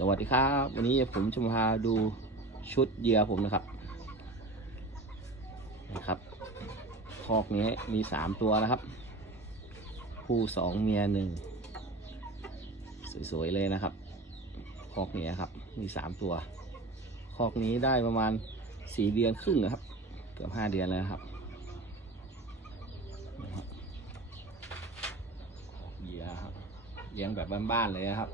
สวัสดีครับ วันนี้ผมจะมาพาดูชุดเหยื่อผมนะครับนะครับคอกนี้มีสามตัวนะครับ คู่สองเมียหนึ่งสวยๆเลยนะครับ คอกนี้ครับ มีสามตัว คอกนี้ได้ประมาณสี่เดือนครึ่งนะครับ เกือบห้าเดือนแล้วนะครับนะครับคอเหยื่อครับเลี้ยงแบบบ้านๆเลยนะครับ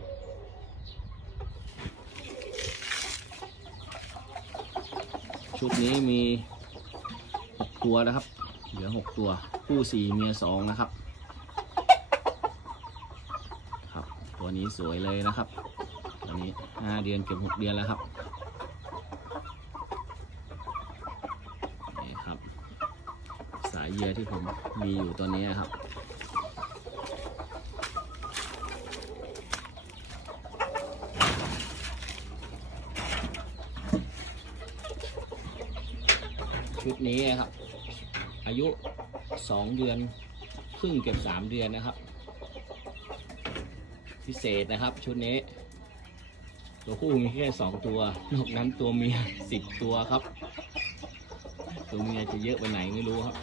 ชุดนี้มีหกตัวนะครับ เหลือหกตัว คู่สี่เมียสองนะครับ ครับ ตัวนี้สวยเลยนะครับ ตัวนี้ห้าเดือนเกือบหกเดือนแล้วครับ นี่ครับ สายเหยื่อที่ผมมีอยู่ตัวนี้ครับ ชุดนี้นะครับ อายุสองเดือนครึ่งเก็บสามเดือนนะครับ พิเศษนะครับชุดนี้ ตัวผู้มีแค่สองตัวนอกนั้นตัวเมียสิบตัวครับ ตัวเมียจะเยอะไปไหนไม่รู้ครับ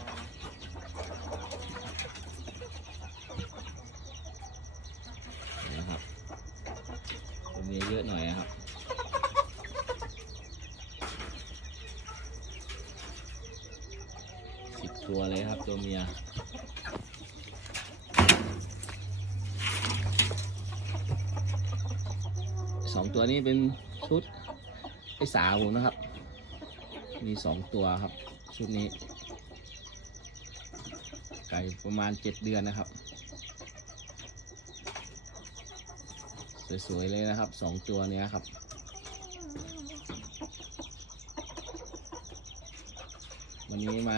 นะครับตัวเมียเยอะหน่อยนะครับ ตัวเลยครับตัวเมียสองตัวนี้เป็นชุดไอสาวผมนะครับ มีสองตัวครับ ชุดนี้ ไก่ประมาณเจ็ดเดือนนะครับ สวยๆเลยนะครับสองตัวเนี้ยครับวันนี้มา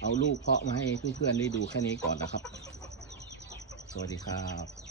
เอาลูกเพาะมาให้เพื่อนๆได้ดูแค่นี้ก่อนนะครับ สวัสดีครับ